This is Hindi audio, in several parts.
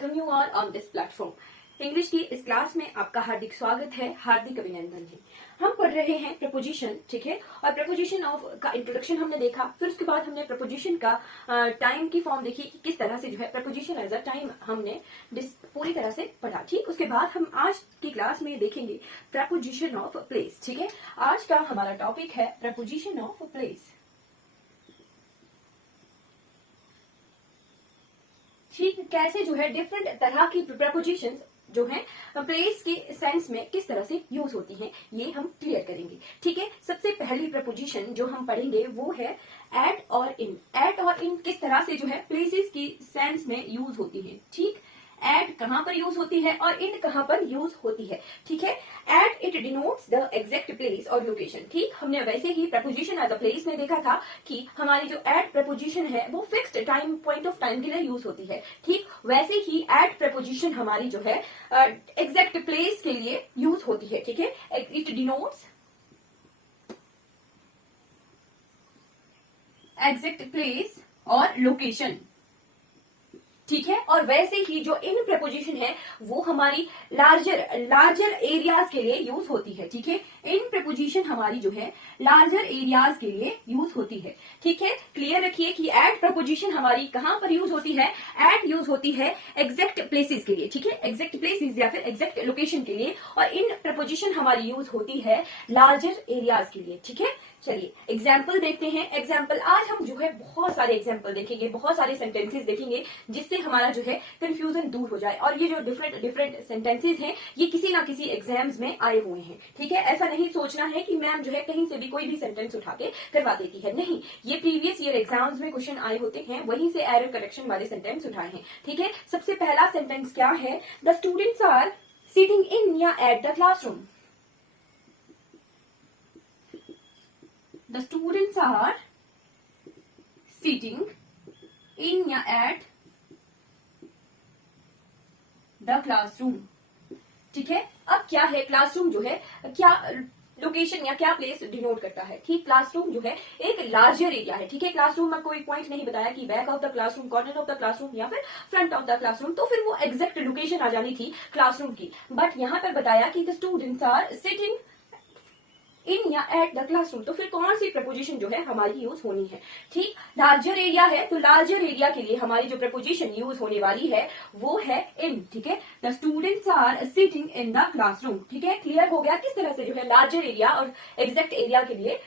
welcome you all on this platform. English की इस क्लास में आपका हार्दिक स्वागत है, हार्दिक अभिनंदन है। हम पढ़ रहे हैं प्रपोजिशन, ठीक है। और प्रपोजिशन ऑफ का इंट्रोडक्शन हमने देखा, फिर उसके बाद हमने प्रपोजिशन का टाइम की फॉर्म देखी कि किस तरह से जो है प्रपोजिशन एज अ टाइम हमने पूरी तरह से पढ़ा, ठीक। उसके बाद हम आज की क्लास में देखेंगे प्रपोजिशन ऑफ प्लेस, ठीक है। आज का हमारा टॉपिक है प्रपोजिशन ऑफ प्लेस, ठीक। कैसे जो है डिफरेंट तरह की प्रपोजिशन जो है प्लेस के सेंस में किस तरह से यूज होती हैं, ये हम क्लियर करेंगे, ठीक है। सबसे पहली प्रपोजिशन जो हम पढ़ेंगे वो है एट और इन। एट और इन किस तरह से जो है प्लेसेस की सेंस में यूज होती है, ठीक। एट कहां पर यूज होती है और इन कहां पर यूज होती है, ठीक है। At it denotes the exact place और लोकेशन, ठीक। हमने वैसे ही प्रपोजिशन एज अ प्लेस में देखा था कि हमारी जो एट प्रपोजिशन है वो fixed time point of time के लिए यूज होती है, ठीक। वैसे ही एट प्रपोजिशन हमारी जो है एग्जैक्ट प्लेस के लिए यूज होती है, ठीक है। इट डिनोट्स एग्जैक्ट प्लेस और लोकेशन, ठीक है। और वैसे ही जो इन प्रपोजिशन है वो हमारी लार्जर एरियाज के लिए यूज होती है, ठीक है। इन प्रपोजिशन हमारी जो है लार्जर एरियाज के लिए यूज होती है, ठीक है। क्लियर रखिए कि एट प्रपोजिशन हमारी कहां पर यूज होती है। एट यूज होती है एग्जैक्ट प्लेसेस के लिए, ठीक है, एग्जैक्ट प्लेसेस या फिर एग्जैक्ट लोकेशन के लिए। और इन प्रपोजिशन हमारी यूज होती है लार्जर एरियाज के लिए, ठीक है। चलिए एग्जाम्पल देखते हैं। एग्जाम्पल आज हम जो है बहुत सारे एग्जाम्पल देखेंगे, बहुत सारे सेंटेंसेस देखेंगे जिससे हमारा जो है कंफ्यूजन दूर हो जाए। और ये जो डिफरेंट सेंटेंसेस हैं ये किसी ना किसी एग्जाम्स में आए हुए हैं, ठीक है। ऐसा नहीं सोचना है कि मैम जो है कहीं से भी कोई भी सेंटेंस उठा के करवा देती है, नहीं। ये प्रीवियस ईयर एग्जाम्स में क्वेश्चन आए होते हैं, वहीं से एरर करेक्शन वाले सेंटेंस उठाए हैं, ठीक है। सबसे पहला सेंटेंस क्या है, the students are sitting in या at the classroom. The students are sitting in या at the classroom, ठीक है। अब क्या है क्लासरूम जो है, क्या लोकेशन या क्या प्लेस डिनोट करता है, ठीक। क्लासरूम जो है एक लार्जर एरिया है, ठीक है। क्लासरूम में कोई पॉइंट नहीं बताया कि back of the classroom, corner of the classroom या फिर फ्रंट ऑफ द क्लासरूम, तो फिर वो एग्जैक्ट लोकेशन आ जानी थी क्लासरूम की। बट यहाँ पर बताया कि the students are sitting in या एट द क्लासरूम, तो फिर कौन सी प्रपोजिशन जो है हमारी यूज होनी है, ठीक। लार्जर एरिया है तो लार्जर एरिया के लिए हमारी जो प्रपोजिशन यूज होने वाली है वो है इन, ठीक है। The students are sitting in the classroom, ठीक है। क्लियर हो गया किस तरह से जो है लार्जर एरिया और एग्जैक्ट एरिया के लिए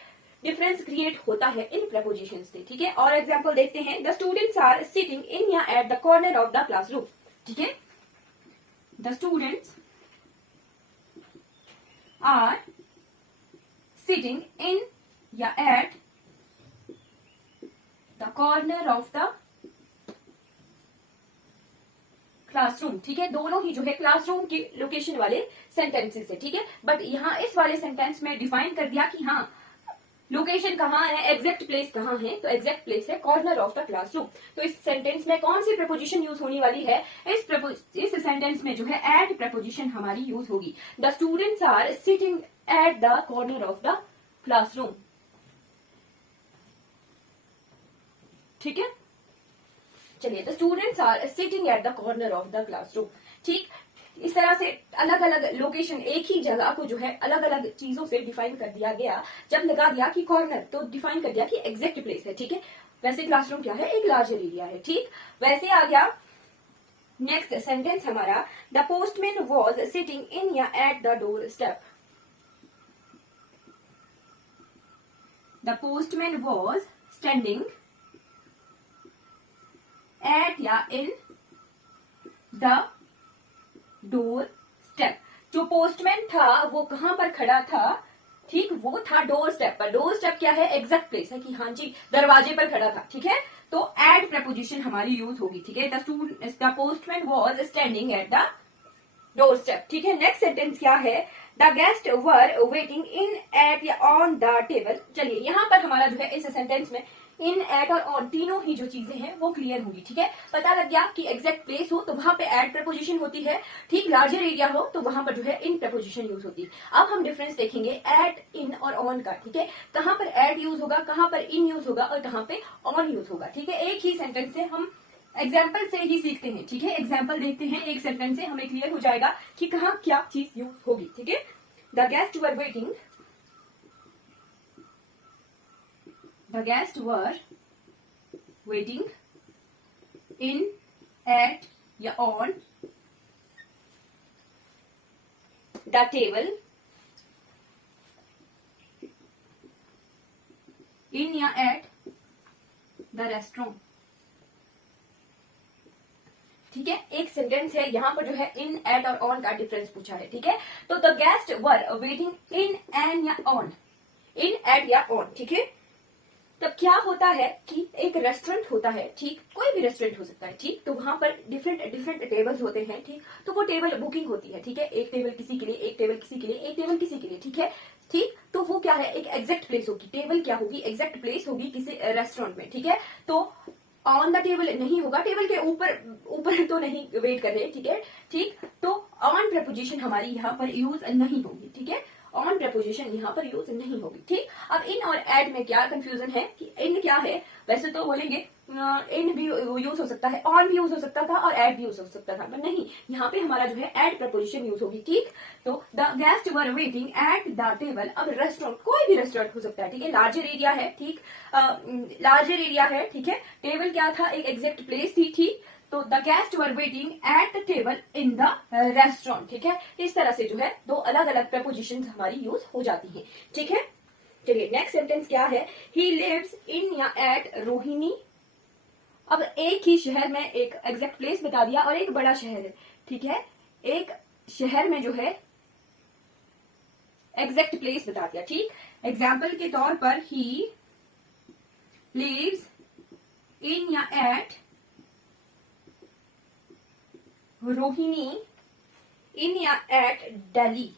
डिफरेंस क्रिएट होता है इन प्रपोजिशन से, ठीक है। और एग्जाम्पल देखते हैं, the students are sitting in या at the corner of the classroom, ठीक है। The students are sitting in या at the corner of the classroom, ठीक है। दोनों ही जो है क्लासरूम की लोकेशन वाले सेंटेंसेस है, ठीक है। बट यहाँ इस वाले सेंटेंस में डिफाइन कर दिया कि हाँ लोकेशन कहाँ है, एग्जैक्ट प्लेस कहाँ है, तो एग्जैक्ट प्लेस है कॉर्नर ऑफ द क्लासरूम। तो इस सेंटेंस में कौन सी प्रपोजिशन यूज होने वाली है, इस सेंटेंस में जो है एट प्रपोजिशन हमारी यूज होगी। The students are sitting at the corner of the classroom, ठीक है। चलिए the students are sitting at the corner of the classroom, ठीक। इस तरह से अलग अलग लोकेशन, एक ही जगह को जो है अलग अलग चीजों से डिफाइन कर दिया गया। जब लगा दिया कि कॉर्नर तो डिफाइन कर दिया कि एग्जैक्ट प्लेस है, ठीक है। वैसे क्लासरूम क्या है, एक लार्जर एरिया है, ठीक। वैसे आ गया नेक्स्ट सेंटेंस हमारा, the postman was sitting in या at the door step. The postman was standing at या in the door step। जो पोस्टमैन था वो कहां पर खड़ा था, ठीक, वो था डोर स्टेप पर। डोर स्टेप क्या है, एग्जैक्ट प्लेस है कि हाँ जी दरवाजे पर खड़ा था, ठीक है। तो एट प्रपोजिशन हमारी यूज होगी, ठीक है। The postman was standing at the door step, ठीक है। नेक्स्ट सेंटेंस क्या है, the guest were waiting in at या ऑन द टेबल। चलिए यहाँ पर हमारा जो है इस सेंटेंस में इन, एट और ऑन तीनों ही जो चीजें हैं वो क्लियर होगी, ठीक है। पता लग गया कि एग्जैक्ट प्लेस हो तो वहां पे एट प्रपोजिशन होती है, ठीक। लार्जर एरिया हो तो वहां पर जो है इन प्रपोजिशन यूज होती है। अब हम डिफरेंस देखेंगे एट, इन और ऑन का, ठीक है। कहां पर एट यूज होगा, कहां पर इन यूज होगा और कहां पे ऑन यूज होगा, ठीक है। एक ही सेंटेंस से हम एग्जाम्पल से ही सीखते हैं, ठीक है। एग्जाम्पल देखते हैं, एक सेंटेंस से हमें क्लियर हो जाएगा कि कहाँ क्या चीज यूज होगी, ठीक है। The guest were waiting, the guest were waiting in, at या ऑन द टेबल, इन या एट द रेस्टोरेंट, ठीक है। एक सेंटेंस है, यहाँ पर जो है इन, एट और ऑन का डिफरेंस पूछा है, ठीक है। तो the guest were waiting in, in या ऑन, इन, एट या ऑन, ठीक है। तब क्या होता है कि एक रेस्टोरेंट होता है, ठीक, कोई भी रेस्टोरेंट हो सकता है, ठीक। तो वहां पर डिफरेंट डिफरेंट टेबल्स होते हैं, ठीक। तो वो टेबल बुकिंग होती है, ठीक है। एक टेबल किसी के लिए, एक टेबल किसी के लिए, एक टेबल किसी के लिए, ठीक है, ठीक। तो वो क्या है, एक एग्जैक्ट प्लेस होगी, टेबल क्या होगी, एग्जैक्ट प्लेस होगी किसी रेस्टोरेंट में, ठीक है। तो ऑन द टेबल नहीं होगा, टेबल के ऊपर ऊपर तो नहीं वेट कर रहे, ठीक है, ठीक। तो ऑन प्रपोजिशन हमारी यहाँ पर यूज नहीं होगी, ठीक है। ऑन प्रपोजिशन यहाँ पर यूज नहीं होगी, ठीक। अब इन और एड में क्या कंफ्यूजन है कि इन क्या है, वैसे तो बोलेंगे इन भी यूज हो सकता है, ऑन भी यूज हो सकता था और एड भी यूज हो सकता था, पर नहीं, यहाँ पे हमारा जो है एड प्रपोजिशन यूज होगी, ठीक। तो the guest were waiting at the table, अब रेस्टोरेंट कोई भी रेस्टोरेंट हो सकता है, ठीक है। लार्जर एरिया है, ठीक, लार्जर एरिया है, ठीक है। टेबल क्या था, एक एग्जैक्ट प्लेस थी, ठीक। तो the guest were waiting at the table in the restaurant, ठीक है। इस तरह से जो है दो अलग अलग प्रपोजिशन हमारी यूज हो जाती है, ठीक है। चलिए नेक्स्ट सेंटेंस क्या है, ही लिव्स इन या एट रोहिणी। अब एक ही शहर में एक एग्जैक्ट प्लेस बता दिया और एक बड़ा शहर है, ठीक है। एक शहर में जो है एग्जैक्ट प्लेस बता दिया, ठीक। एग्जाम्पल के तौर पर ही लिव्स इन या एट रोहिणी, इन या एट दिल्ली,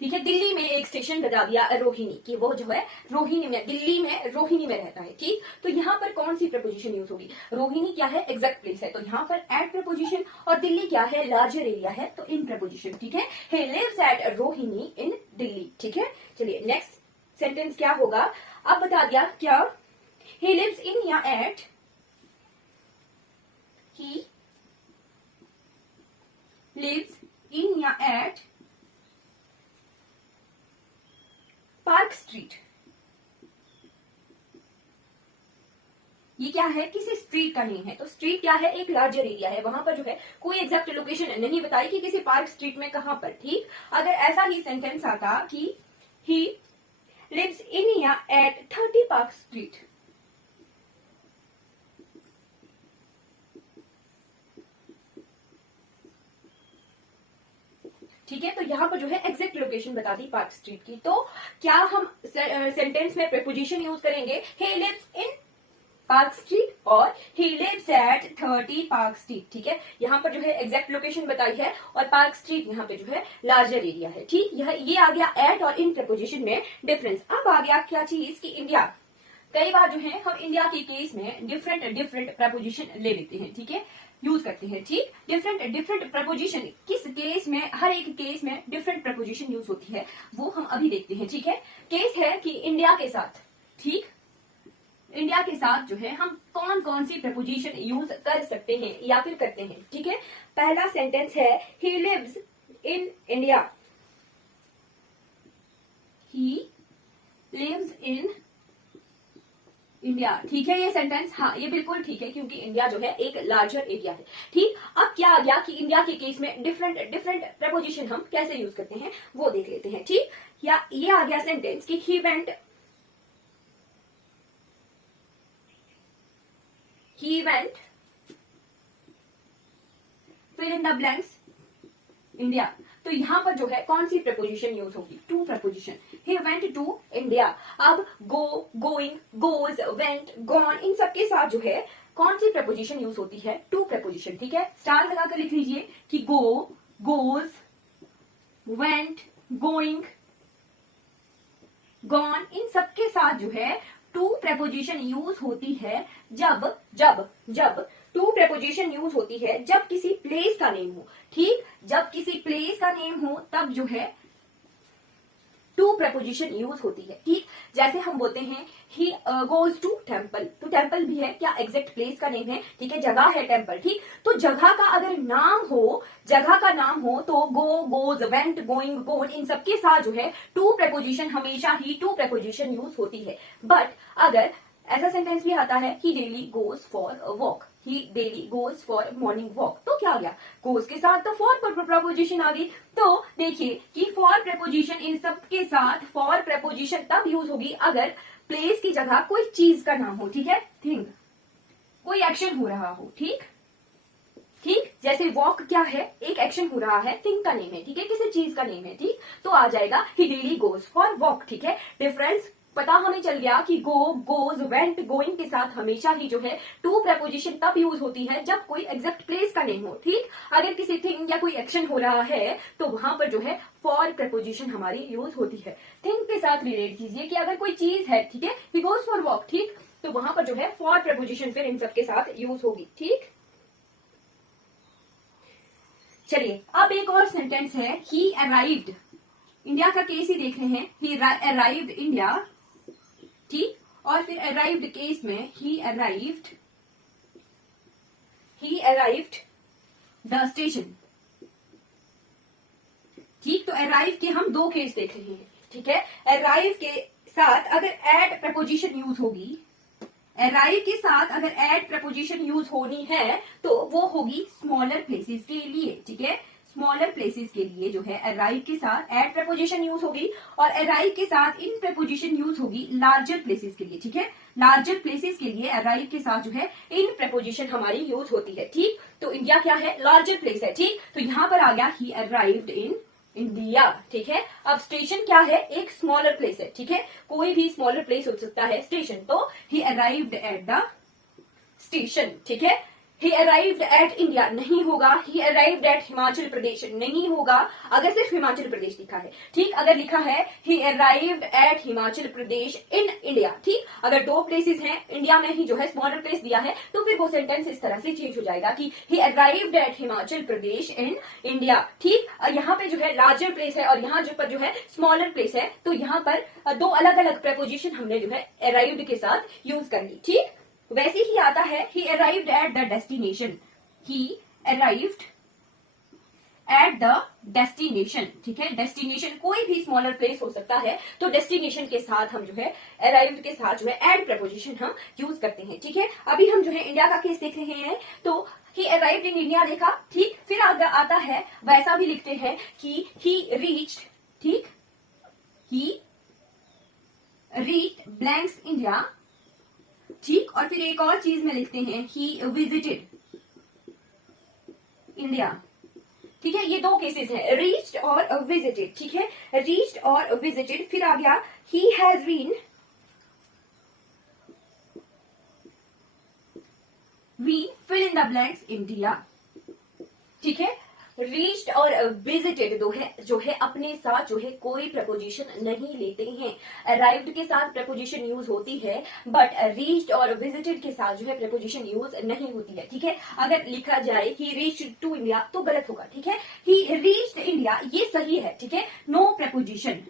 ठीक है। दिल्ली में एक स्टेशन बता दिया रोहिणी कि वो जो है रोहिणी में, दिल्ली में रोहिणी में रहता है, ठीक। तो यहाँ पर कौन सी प्रपोजिशन यूज होगी, रोहिणी क्या है, एग्जैक्ट प्लेस है, तो यहाँ पर एट प्रपोजिशन, और दिल्ली क्या है, लार्जर एरिया है, तो इन प्रपोजिशन, ठीक है। ही लिव्स एट रोहिणी इन दिल्ली, ठीक है। चलिए नेक्स्ट सेंटेंस क्या होगा, अब बता दिया क्या, he lives in या at, he lives in या at पार्क स्ट्रीट। ये क्या है, किसी स्ट्रीट का नेम है, तो स्ट्रीट क्या है, एक लार्जर एरिया है, वहां पर जो है कोई एग्जैक्ट लोकेशन नहीं बताई कि किसी पार्क स्ट्रीट में कहां पर, ठीक। अगर ऐसा ही सेंटेंस आता कि he lives in या at 30 पार्क स्ट्रीट, ठीक है। तो यहाँ पर जो है एग्जैक्ट लोकेशन बता दी पार्क स्ट्रीट की, तो क्या हम सेंटेंस में प्रीपोजिशन यूज करेंगे, he lives in park street और he lives at 30 park street, ठीक है। यहाँ पर जो है एग्जैक्ट लोकेशन बताई है और पार्क स्ट्रीट यहाँ पे जो है लार्जर एरिया है, ठीक। ये आ गया एट और इन प्रपोजिशन में डिफरेंस। अब आ गया क्या चीज की इंडिया, कई बार जो है हम इंडिया के केस में डिफरेंट डिफरेंट प्रपोजिशन ले लेते हैं, ठीक है, यूज करते हैं, ठीक। डिफरेंट डिफरेंट प्रपोजिशन किस केस में, हर एक केस में डिफरेंट प्रपोजिशन यूज होती है, वो हम अभी देखते हैं, ठीक है। केस है कि इंडिया के साथ, ठीक, इंडिया के साथ जो है हम कौन कौन सी प्रपोजिशन यूज कर सकते हैं या फिर करते हैं, ठीक है। पहला सेंटेंस है he lives in India, he lives in India, ठीक है। ये सेंटेंस, हाँ ये बिल्कुल ठीक है, क्योंकि इंडिया जो है एक लार्जर एरिया है, ठीक। अब क्या आ गया कि इंडिया के केस में डिफरेंट डिफरेंट प्रपोजिशन हम कैसे यूज करते हैं वो देख लेते हैं, ठीक। या ये आ गया सेंटेंस कि he went fill in the blanks India. तो यहाँ पर जो है कौन सी प्रपोजिशन यूज होगी, to preposition, he went to India. अब go, going, goes, went, gone, इन सबके साथ जो है कौन सी प्रपोजिशन यूज होती है, टू प्रपोजिशन, ठीक है। स्टार लगाकर लिख लीजिए कि गो, गोज, वेंट, गोइंग, गॉन, इन सबके साथ जो है टू प्रपोजिशन यूज होती है जब जब जब टू प्रपोजिशन यूज होती है जब किसी प्लेस का नेम हो, ठीक। जब किसी प्लेस का नेम हो तब जो है टू प्रपोजिशन यूज होती है। ठीक, जैसे हम बोलते हैं ही गोज टू टेम्पल, तो टेम्पल भी है क्या, एग्जैक्ट प्लेस का नेम है, ठीक है, जगह है टेम्पल। ठीक, तो जगह का अगर नाम हो, जगह का नाम हो तो गो, गोज, वेंट, गोइंग, गोन, इन सबके साथ जो है टू प्रपोजिशन, हमेशा ही टू प्रपोजिशन यूज होती है। बट अगर ऐसा सेंटेंस भी आता है he daily goes for a walk, he daily goes for morning walk, तो क्या आ गया, गोज के साथ तो फॉर प्रपोजिशन आ गई। तो देखिए कि फॉर प्रपोजिशन इन सब के साथ फॉर प्रपोजिशन तब यूज होगी अगर प्लेस की जगह कोई चीज का नाम हो, ठीक है, थिंग, कोई एक्शन हो रहा हो। ठीक, ठीक, जैसे वॉक क्या है, एक एक्शन हो रहा है, थिंग का नेम है, ठीक है, किसी चीज का नेम है। ठीक, तो आ जाएगा ही डेली गोज फॉर वॉक। ठीक है, डिफरेंस पता हमें चल गया कि गो, गोज, वेंट, गोइंग के साथ हमेशा ही जो है टू प्रपोजिशन तब यूज होती है जब कोई एग्जैक्ट प्लेस का नेम हो। ठीक, अगर किसी थिंग या कोई एक्शन हो रहा है तो वहां पर जो है फॉर प्रपोजिशन हमारी यूज होती है। थिंग के साथ रिलेट कीजिए कि अगर कोई चीज है, ठीक है, ही गोज फॉर वॉक, ठीक, तो वहां पर जो है फॉर प्रपोजिशन फिर इन सबके साथ यूज होगी। ठीक, चलिए अब एक और सेंटेंस है, ही अराइव्ड, इंडिया का केस ही देख रहे हैं, ही अराइव्ड इंडिया। ठीक, और फिर अराइव्ड केस में ही अराइव्ड द स्टेशन। ठीक, तो अराइव के हम दो केस देख रहे हैं। ठीक है, अराइव के साथ अगर एड प्रपोजिशन यूज होगी, अराइव के साथ अगर एड प्रपोजिशन यूज होनी है तो वो होगी स्मॉलर प्लेसेस के लिए। ठीक है, स्मॉलर प्लेसेस के लिए जो है अराइव के साथ एड प्रपोजिशन यूज होगी और अराइव के साथ इन प्रपोजिशन यूज होगी लार्जर प्लेसेस के लिए। ठीक है, लार्जर प्लेसेस के लिए अराइव के साथ जो है इन प्रपोजिशन हमारी यूज होती है। ठीक, तो इंडिया क्या है, लार्जर प्लेस है। ठीक, तो यहां पर आ गया ही अराइव्ड इन इंडिया। ठीक है, अब स्टेशन क्या है, एक स्मॉलर प्लेस है। ठीक है, कोई भी स्मॉलर प्लेस हो सकता है स्टेशन, तो ही अराइव्ड एट द स्टेशन। ठीक है, ही अराइव्ड एट इंडिया नहीं होगा, ही अराइव्ड एट हिमाचल प्रदेश नहीं होगा अगर सिर्फ हिमाचल प्रदेश लिखा है। ठीक, अगर लिखा है ही arrived at Himachal Pradesh in India, ठीक, अगर दो प्लेसेस हैं इंडिया में ही जो है स्मॉलर प्लेस दिया है तो फिर वो सेंटेंस इस तरह से चेंज हो जाएगा कि ही arrived at Himachal Pradesh in India. ठीक, यहाँ पे जो है लार्जर प्लेस है और यहाँ पर जो है स्मॉलर प्लेस है, तो यहाँ पर दो अलग अलग प्रपोजिशन हमने जो है अराइव्ड के साथ यूज कर ली। ठीक, वैसे ही आता है ही arrived at the destination, he arrived at the destination. ठीक है, डेस्टिनेशन कोई भी स्मॉलर प्लेस हो सकता है, तो डेस्टिनेशन के साथ हम जो है अराइव्ड के साथ जो है एड प्रपोजिशन हम यूज करते हैं। ठीक है, अभी हम जो है इंडिया का केस देख रहे हैं, तो ही अराइव्ड इन इंडिया देखा। ठीक, फिर आगे आता है वैसा भी लिखते हैं कि ही रीच्ड, ठीक, ही रीच्ड ब्लैंक्स इंडिया। ठीक, और फिर एक और चीज में लिखते हैं ही विजिटेड इंडिया। ठीक है, ये दो केसेस हैं, रीच्ड और विजिटेड। ठीक है, रीच्ड और विजिटेड, फिर आ गया he has been fill in the blanks India. ठीक है, रीच्ड और विजिटेड जो है अपने साथ जो है कोई प्रपोजिशन नहीं लेते हैं। अराइव्ड के साथ प्रपोजिशन यूज होती है, बट रीच्ड और विजिटेड के साथ जो है प्रपोजिशन यूज नहीं होती है। ठीक है, अगर लिखा जाए ही रीच्ड टू इंडिया तो गलत होगा। ठीक है, ही रीच्ड इंडिया ये सही है। ठीक है, नो प्रपोजिशन।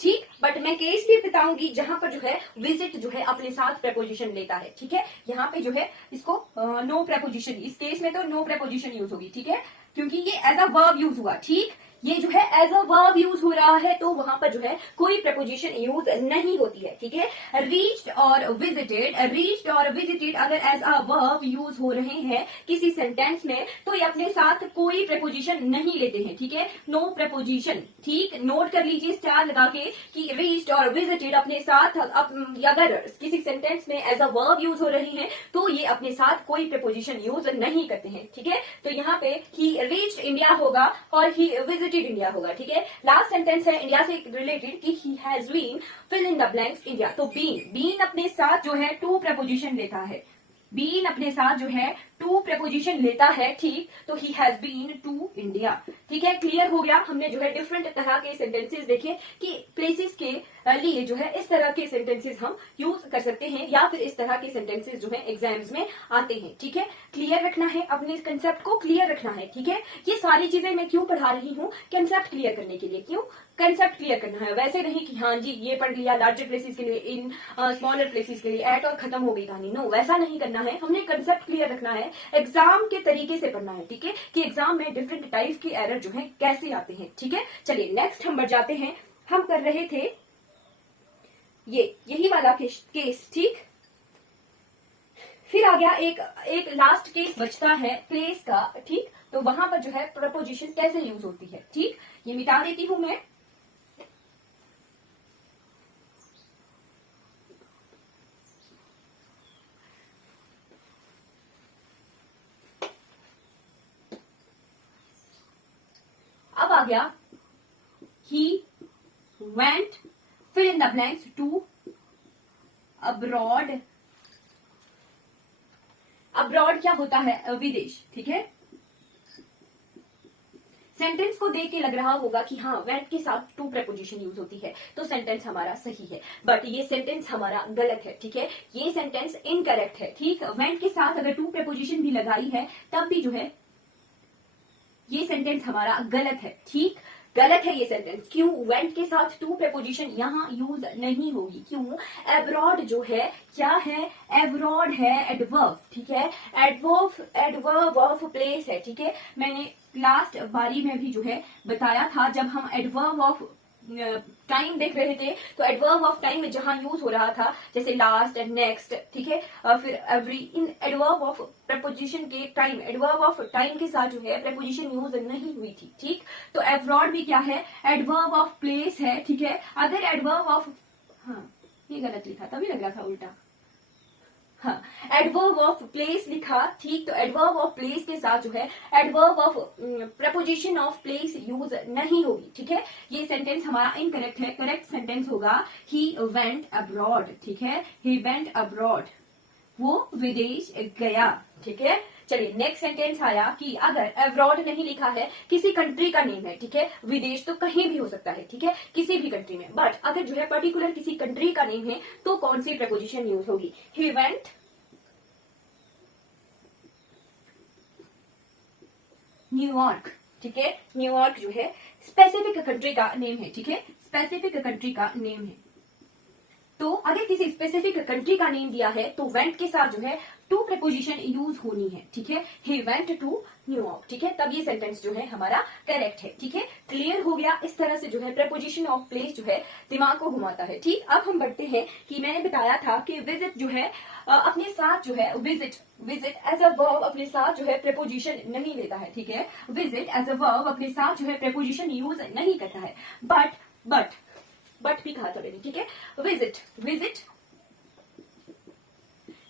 ठीक, बट मैं केस भी बताऊंगी जहां पर जो है विजिट जो है अपने साथ प्रपोजिशन लेता है। ठीक है, यहाँ पे जो है इसको नो प्रपोजिशन, इस केस में तो नो प्रपोजिशन यूज होगी। ठीक है, क्योंकि ये एज अ वर्ब यूज हुआ। ठीक, ये जो है एज अ वर्ब यूज हो रहा है, तो वहां पर जो है कोई प्रपोजिशन यूज नहीं होती है। ठीक है, रीच्ड और विजिटेड अगर एज अ वर्ब यूज हो रहे हैं किसी सेंटेंस में, तो ये अपने साथ कोई प्रपोजिशन नहीं लेते हैं। ठीक है, नो प्रपोजिशन। ठीक, नोट कर लीजिए स्टार लगा के कि रीच्ड और विजिटेड अपने साथ अगर किसी सेंटेंस में एज अ वर्ब यूज हो रही हैं, तो ये अपने साथ कोई प्रपोजिशन यूज नहीं करते हैं। ठीक है, तो यहाँ पे ही रीच्ड इंडिया होगा और ही विजिटेड इंडिया होगा। ठीक है, लास्ट सेंटेंस है इंडिया से रिलेटेड कि he has been fill in the blanks India, तो बीन अपने साथ जो है टू प्रपोजिशन लेता है। बीन अपने साथ जो है टू प्रपोजिशन लेता है, ठीक, तो he has been to India. ठीक है, क्लियर हो गया। हमने जो है डिफरेंट तरह के सेंटेंसेस देखे कि प्लेसेस के लिए जो है इस तरह के सेंटेंसेस हम यूज कर सकते हैं या फिर इस तरह के सेंटेंसेस जो है एग्जाम्स में आते हैं। ठीक है, क्लियर रखना है, अपने कंसेप्ट को क्लियर रखना है। ठीक है, ये सारी चीजें मैं क्यों पढ़ा रही हूँ, कंसेप्ट क्लियर करने के लिए। क्यों कंसेप्ट क्लियर करना है, वैसे नहीं कि हाँ जी ये पढ़ लिया लार्जर प्लेसेस के लिए, इन स्मॉलर प्लेसेस के लिए एट और खत्म हो गई कहानी। नो, वैसा नहीं करना है, हमने कंसेप्ट क्लियर रखना है, एग्जाम के तरीके से पढ़ना है। ठीक है, कि एग्जाम में डिफरेंट टाइप्स के एरर जो है कैसे आते हैं। ठीक है, चलिए नेक्स्ट हम बढ़ जाते हैं। हम कर रहे थे यही वाला केस, ठीक। फिर आ गया एक लास्ट केस बचता है प्लेस का, ठीक। तो वहां पर जो है प्रपोजिशन कैसे यूज होती है, ठीक, ये मिटा देती हूं मैं। अब आ गया he went fill in the blanks to abroad। Abroad क्या होता है, विदेश। ठीक है, सेंटेंस को देख के लग रहा होगा कि हाँ वेंट के साथ टू प्रपोजिशन यूज होती है तो सेंटेंस हमारा सही है, बट ये सेंटेंस हमारा गलत है। ठीक है, ये सेंटेंस इनकरेक्ट है। ठीक, वेंट के साथ अगर टू प्रपोजिशन भी लगाई है तब भी जो है ये सेंटेंस हमारा गलत है। ठीक, गलत है ये सेंटेंस। क्यों, वेंट के साथ टू प्रपोजिशन यहाँ यूज नहीं होगी। क्यों, एब्रॉड जो है क्या है, एब्रॉड है एडवर्ब। ठीक है, एडवर्ब ऑफ प्लेस है। ठीक है, मैंने लास्ट बारी में भी जो है बताया था, जब हम एडवर्ब ऑफ टाइम देख रहे थे तो एडवर्ब ऑफ टाइम में जहां यूज हो रहा था जैसे लास्ट एंड नेक्स्ट, ठीक है, फिर every, in adverb of preposition के टाइम, एडवर्ब ऑफ टाइम के साथ जो है प्रपोजिशन यूज नहीं हुई थी। ठीक, तो एब्रॉड भी क्या है, एडवर्ब ऑफ प्लेस है। ठीक है, अगर एडवर्ब ऑफ, हाँ ये गलत लिखा, तभी लग रहा था उल्टा, हाँ एडवर्ब ऑफ प्लेस लिखा, ठीक। तो एडवर्ब ऑफ प्लेस के साथ जो है adverb of preposition of place use नहीं होगी। ठीक है, ये सेंटेंस हमारा इनकरेक्ट है। करेक्ट सेंटेंस होगा ही वेंट अब्रॉड। ठीक है, ही वेंट अब्रॉड, वो विदेश गया। ठीक है, चलिए नेक्स्ट सेंटेंस आया कि अगर अब्रॉड नहीं लिखा है, किसी कंट्री का नेम है। ठीक है, विदेश तो कहीं भी हो सकता है। ठीक है, किसी भी कंट्री में, बट अगर जो है पर्टिकुलर किसी कंट्री का नेम है तो कौन सी प्रपोजिशन यूज होगी, ही वेंट न्यूयॉर्क। ठीक है, न्यूयॉर्क जो है स्पेसिफिक कंट्री का नेम है। ठीक है, स्पेसिफिक कंट्री का नेम है। तो अगर किसी स्पेसिफिक कंट्री का नेम दिया है तो वेंट के साथ जो है टू प्रपोजिशन यूज होनी है। ठीक है, ही वेंट टू न्यूयॉर्क। ठीक है, तब ये सेंटेंस जो है हमारा करेक्ट है। ठीक है, क्लियर हो गया। इस तरह से जो है प्रपोजिशन ऑफ प्लेस जो है दिमाग को घुमाता है। ठीक, अब हम बढ़ते हैं कि मैंने बताया था कि विजिट जो है अपने साथ जो है विजिट एज अ वर्ब अपने साथ जो है प्रपोजिशन नहीं लेता है। ठीक है, विजिट एज अ वर्ब अपने साथ जो है प्रपोजिशन यूज नहीं करता है, बट भी कहा था मैंने। ठीक है,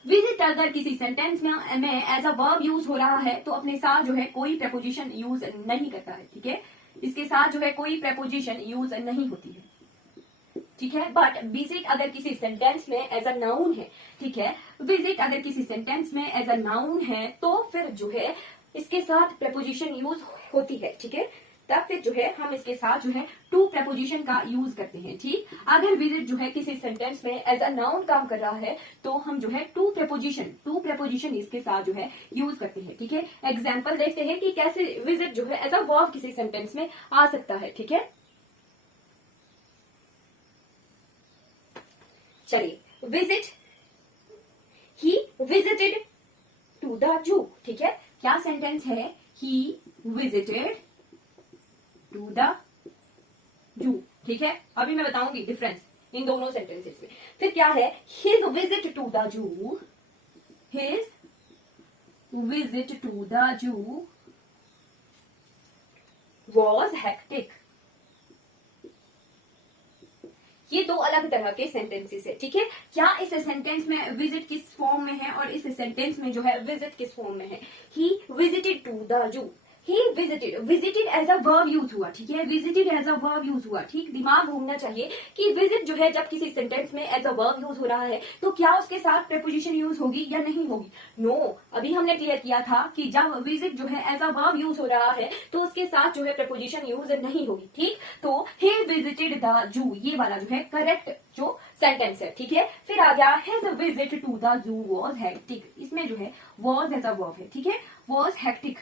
विजिट अगर किसी सेंटेंस में एज अ वर्ब यूज हो रहा है तो अपने साथ जो है कोई प्रपोजिशन यूज नहीं करता है। ठीक है, इसके साथ जो है कोई प्रपोजिशन यूज नहीं होती है। ठीक है, बट विजिट अगर किसी सेंटेंस में एज अ नाउन है, ठीक है, विजिट अगर किसी सेंटेंस में एज अ नाउन है तो फिर जो है इसके साथ प्रपोजिशन यूज होती है। ठीक है, तब फिर जो है हम इसके साथ जो है टू प्रपोजिशन का यूज करते हैं। ठीक, अगर विजिट जो है किसी सेंटेंस में एज अ नाउन काम कर रहा है तो हम जो है टू प्रपोजिशन इसके साथ जो है यूज करते हैं। ठीक है, एग्जाम्पल देखते हैं कि कैसे विजिट जो है एज अ वर्ब किसी सेंटेंस में आ सकता है। ठीक है, चलिए, visit, he visited to the zoo. ठीक है, क्या सेंटेंस है, ही विजिटेड टू द जू। ठीक है, अभी मैं बताऊंगी डिफरेंस इन दोनों सेंटेंसेस में। फिर क्या है, his visit to the zoo, his visit to the zoo was hectic. ये दो अलग तरह के सेंटेंसेस है। ठीक है, क्या इस सेंटेंस में विजिट किस फॉर्म में है और इस सेंटेंस में जो है विजिट किस फॉर्म में है। ही visited to the zoo, he visited, visited as a verb use हुआ, ठीक है, visited as a verb use हुआ, ठीक, दिमाग घूमना चाहिए कि विजिट जो है जब किसी सेंटेंस में एज अ वर्ब यूज हो रहा है तो क्या उसके साथ प्रेपोजिशन यूज होगी या नहीं होगी। नो, अभी हमने क्लियर किया था कि जब विजिट जो है एज अ वर्ब यूज हो रहा है तो उसके साथ जो है प्रेपोजिशन यूज नहीं होगी, ठीक। तो ही विजिटेड द जू, ये वाला जो है करेक्ट जो सेंटेंस है, ठीक है। फिर आ गया his visit to the zoo was hectic, इसमें जो है वाज एज अ वर्ब है, ठीक है, वाज हेक्टिक,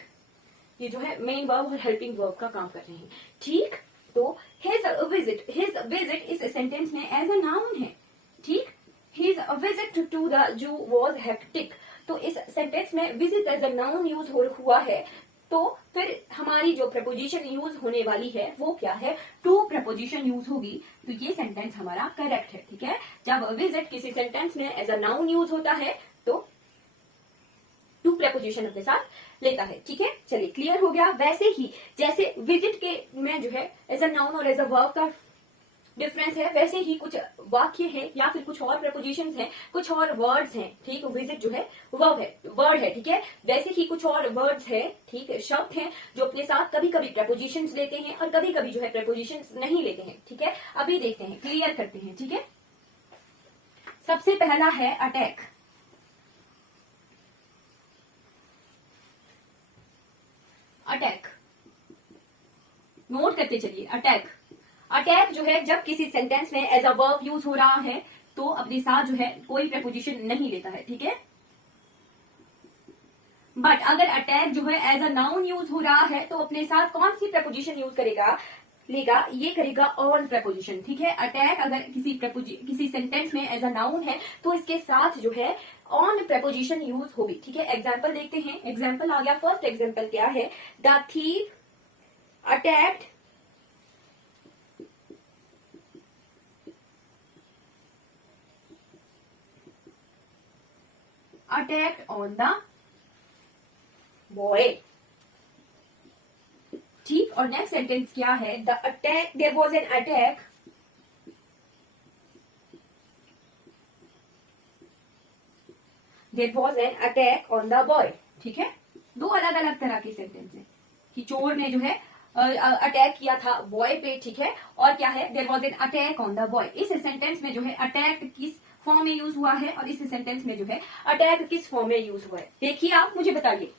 ये जो है मेन वर्ब और हेल्पिंग वर्ब का काम कर रहे हैं, ठीक। तो हिज विजिट इस सेंटेंस में एज अ नाउन है, ठीक। His visit to the zoo was hectic, तो इस सेंटेंस में visit as a noun use हुआ है, तो फिर हमारी जो प्रपोजिशन यूज होने वाली है वो क्या है, टू प्रपोजिशन यूज होगी, तो ये सेंटेंस हमारा करेक्ट है, ठीक है। जब विजिट किसी सेंटेंस में एज अ नाउन यूज होता है तो टू प्रपोजिशन अपने साथ लेता है, ठीक है। चलिए क्लियर हो गया। वैसे ही जैसे विजिट के में जो है एज अ नाउन और एज अ वर्ब का डिफरेंस है, वैसे ही कुछ वाक्य है या फिर कुछ और प्रपोजिशंस हैं, कुछ और वर्ड्स हैं, ठीक। विजिट जो है वर्ड है, ठीक है। वैसे ही कुछ और वर्ड्स है, ठीक है, शब्द हैं जो अपने साथ कभी कभी प्रपोजिशंस लेते हैं और कभी कभी जो है प्रपोजिशंस नहीं लेते हैं, ठीक है। अभी देखते हैं, क्लियर करते हैं, ठीक है। सबसे पहला है अटैक, अटैक नोट करते चलिए। अटैक, अटैक जो है जब किसी सेंटेंस में एज अ वर्ब यूज हो रहा है तो अपने साथ जो है कोई प्रपोजिशन नहीं लेता है, ठीक है। बट अगर अटैक जो है एज अ नाउन यूज हो रहा है तो अपने साथ कौन सी प्रपोजिशन यूज करेगा, लेगा, ये करेगा ऑन प्रपोजिशन, ठीक है। अटैक अगर किसी सेंटेंस में एज अ नाउन है तो इसके साथ जो है ऑन प्रपोजिशन यूज होगी, ठीक है। एग्जाम्पल देखते हैं, एग्जाम्पल आ गया, फर्स्ट एग्जाम्पल क्या है, the thief attacked on the boy, ठीक। और नेक्स्ट सेंटेंस क्या है, the attack, there was an attack on the boy, ठीक है। दो अलग अलग तरह के सेंटेंस हैं कि चोर ने जो है अटैक किया था बॉय पे, ठीक है। और क्या है, there was an attack on the boy, इस सेंटेंस में जो है अटैक किस फॉर्म में यूज हुआ है और इस सेंटेंस में जो है अटैक किस फॉर्म में यूज हुआ है, देखिए आप मुझे बताइए।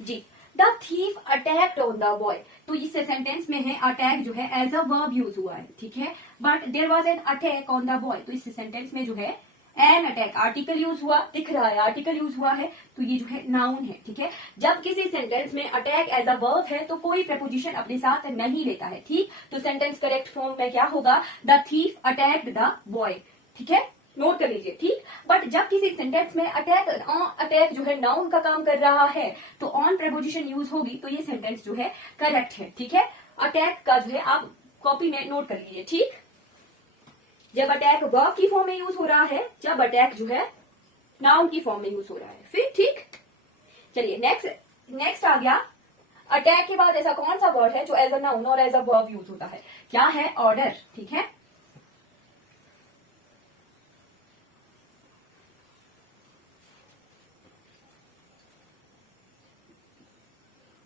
जी, the thief attacked on the boy, तो इस सेंटेंस में है अटैक जो है एज अ वर्ब यूज हुआ है, ठीक है। But there was an attack on the boy, तो इस सेंटेंस में जो है एन अटैक आर्टिकल यूज हुआ, दिख रहा है आर्टिकल यूज हुआ है, तो ये जो है नाउन है, ठीक है। जब किसी सेंटेंस में अटैक एज अ वर्ब है तो कोई प्रपोजिशन अपने साथ नहीं लेता है, ठीक। तो सेंटेंस करेक्ट फॉर्म में क्या होगा, the thief attacked the boy, ठीक है, नोट कर लीजिए, ठीक। बट जब किसी सेंटेंस में अटैक जो है नाउन का काम कर रहा है तो ऑन प्रपोजिशन यूज होगी, तो ये सेंटेंस जो है करेक्ट है, ठीक है। अटैक का जो है आप कॉपी में नोट कर लीजिए, ठीक। जब अटैक वर्ब की फॉर्म में यूज हो रहा है, जब अटैक जो है नाउन की फॉर्म में यूज हो रहा है, फिर ठीक। चलिए नेक्स्ट आ गया, अटैक के बाद ऐसा कौन सा वर्ड है जो एज अ नाउन और एज अ वर्ब यूज होता है, क्या है, ऑर्डर, ठीक है।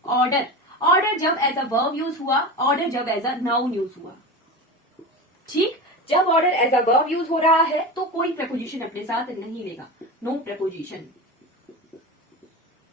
ऑर्डर जब एज अ वर्ब यूज हुआ, ऑर्डर जब एज अ नाउन यूज हुआ, ठीक। जब order as a verb use हो रहा है तो कोई प्रपोजिशन अपने साथ नहीं लेगा, नो प्रपोजिशन,